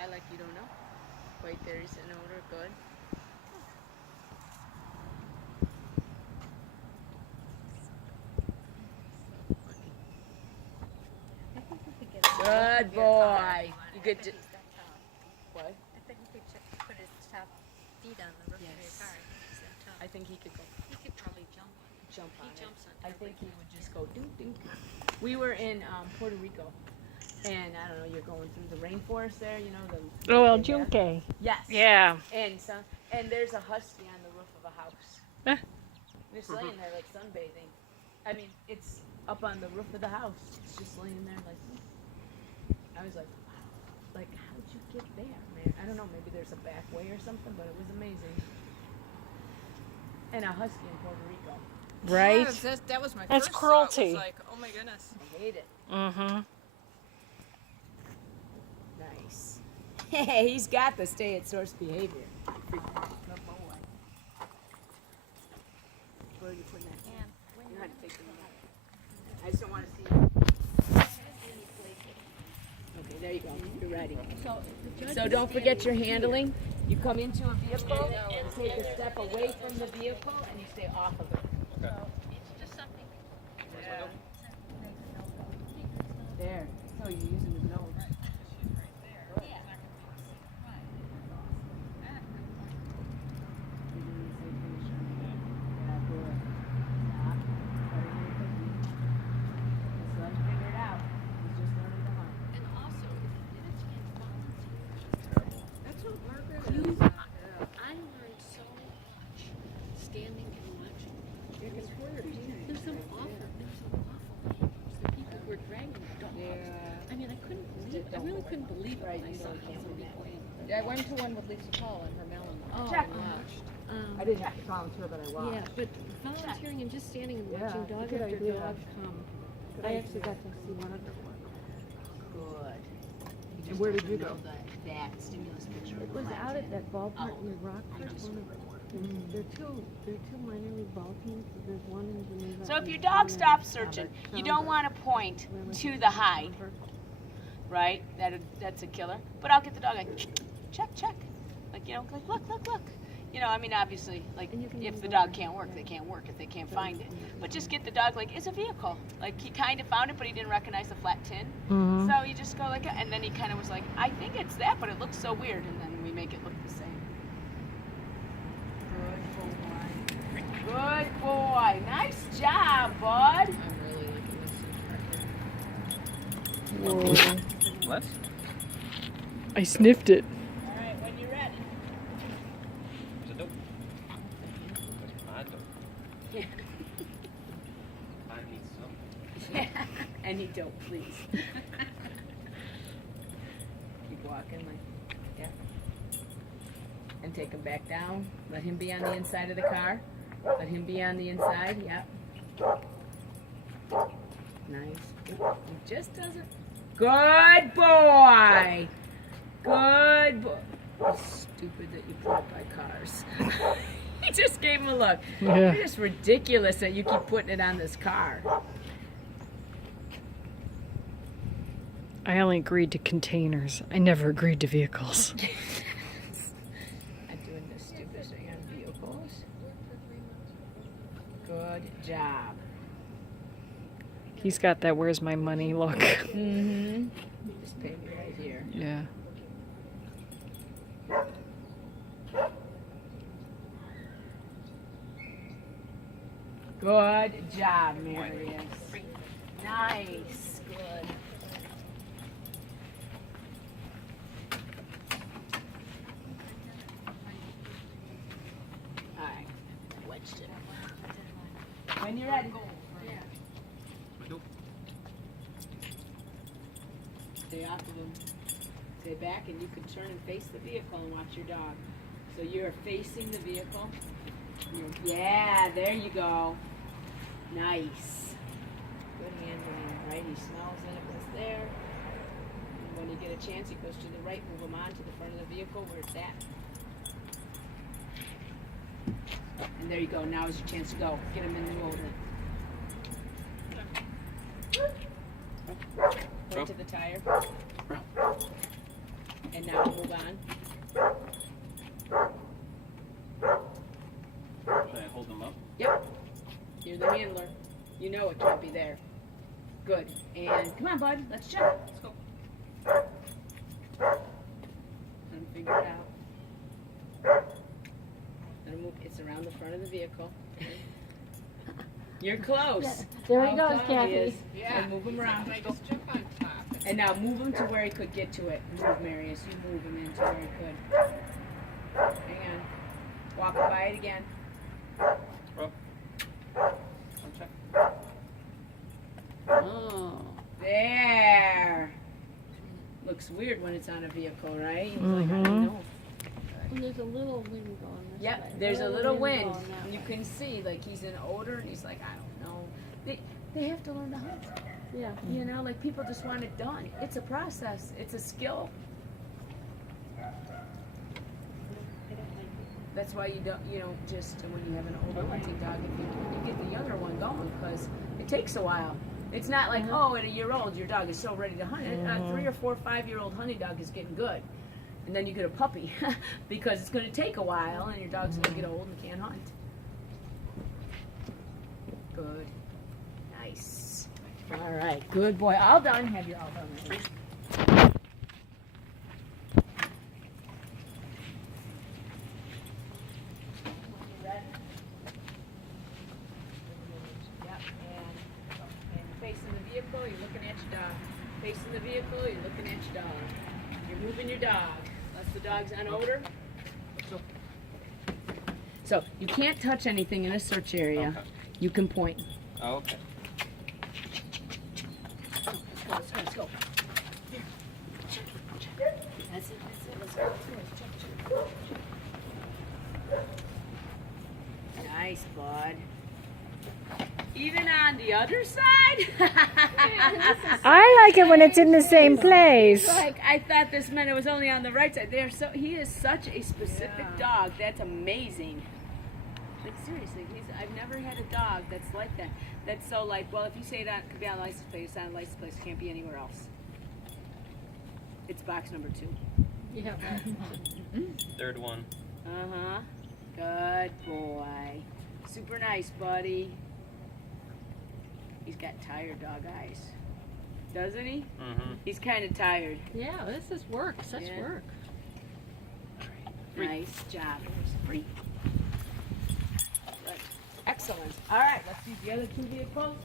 by like you don't know. Wait, there's an odor. Good. Good boy. You get to. What? I think he could put his top feet on the roof of your car. He's that tall. I think he could go. He could probably jump on He jumps on I think he would just go ding ding. We were in Puerto Rico, and I don't know. You're going through the rainforest there. You know the. Oh, El Junque. Yes. Yeah. And there's a husky on the roof of a house. Just laying there like sunbathing. I mean, it's up on the roof of the house. It's just laying there like. I was like, wow. Like, how'd you get there, man? I don't know. Maybe there's a back way or something, but it was amazing. And a husky in Puerto Rico. Right? That was my That's first cruelty. thought. Was like, oh my goodness. I hate it. Mm-hmm. Nice. Hey, he's got the stay at source behavior. Good boy. Where are you putting that? You don't have to take them out. I just don't want to see you. Okay, there you go. You're ready. So don't forget your handling. You come into a vehicle and take a step away from the vehicle and you stay off of it. It's just something. There. So you're using his nose. And also, if you get a chance, That's what Margaret I learned so much standing and watching. There's some awful neighbors. The people who were dragging the dogs. I mean, I really couldn't believe it when I saw how some people. I went to one with Lisa Paul and her melon. Check. Watched. I didn't have to volunteer, but I watched. Yeah, but volunteering and just standing and Yeah, watching dog good after idea. dog come. I actually got to see one of them. Good. And where did you go? That stimulus picture. It was out at that ballpark near Rockford. There are two minor league ball teams. There's one in Geneva. So if your and dog one in stops searching, you Albert. don't want to point to the hide, right? That's a killer. But I'll get the dog like, check. Like, you know, like, look. You know, I mean, obviously, like, And you can if move the dog over. can't work, they can't work if they can't find it. But just get the dog, like, it's a vehicle. Like, he kind of found it, but he didn't recognize the flat tin. Mm-hmm. So you just go like, and then he kind of was like, I think it's that, but it looks so weird. And then we make it look the same. Good boy. Nice job, bud. I'm really liking this. Whoa. What? I sniffed it. All right, when you're ready. Is it dope? I don't. Yeah. I need some. Any dope, please. Keep walking like, yeah. And take him back down. Let him be on the inside of the car. Let him be on the inside, yep. Nice. He just doesn't. Good boy! Good boy. It's stupid that you put it by cars. He just gave him a look. Yeah. You're just ridiculous that you keep putting it on this car. I only agreed to containers. I never agreed to vehicles. I'm doing this stupid thing on vehicles. Good job. He's got that where's my money look. Mm-hmm. Just pay me right here. Yeah. Good job, Marius. Nice. Good. All right. Wedged it. When you're ready. Stay off of him. Stay back, and you can turn and face the vehicle and watch your dog. So you're facing the vehicle. Yeah, there you go. Nice. Good handling, right? He smells it, it was there. And when you get a chance, he goes to the right, move him on to the front of the vehicle where it's at. And there you go. Now is your chance to go. Get him in the motor. Point to the tire. And now move on. Should I hold them up? Yep. You're the handler. You know it can't be there. Good. And come on, bud. Let's check. Let's go. Let him figure it out. Let him move. It's around the front of the vehicle. You're close. There he How goes, come Kathy. is? Yeah. And move him around. I just jump on top. And now move him to where he could get to it. Move, Marius. You move him into where he could. Hang on. Walk by it again. Roll. Check. Oh. There. Looks weird when it's on a vehicle, right? He's like, I don't Mhm. know. And there's a little wind going this way. Yep, there's a little wind. going that And you way. can see, like, he's in odor, and he's like, I don't know. They have to learn to hunt. Yeah. You know, like, people just want it done. It's a process. It's a skill. That's why you don't, just when you have an older hunting dog, if you get the younger one going, because it takes a while. It's not like, oh, at a year old, your dog is so ready to hunt. A 3 or 4, 5-year-old hunting dog is getting good. And then you get a puppy, because it's going to take a while, and your dog's going to get old and can't hunt. Good. Nice. All right. Good boy. All done. Have your all done. Ready? Yep. And facing the vehicle, you're looking at your dog. Facing the vehicle, you're looking at your dog. You're moving your dog. Unless the dog's on odor. So you can't touch anything in a search area. Okay. You can point. Oh, okay. Let's go, let's go, let's go. That's it, let's go. Nice, bud. Even on the other side? I like it when it's in the same place. Like, I thought this meant it was only on the right side. He is such a specific dog. That's amazing. Like, seriously, I've never had a dog that's like that. That's so like, well, if you say that could be on a license plate, it's on a license plate, it can't be anywhere else. It's box number 2. Yeah. Third one. Uh-huh. Good boy. Super nice, buddy. He's got tired dog eyes. Doesn't he? Mm-hmm. He's kind of tired. Yeah, this is work. Such Yeah. work. Nice job. Free. Excellent. All right, let's use the other 2 vehicles.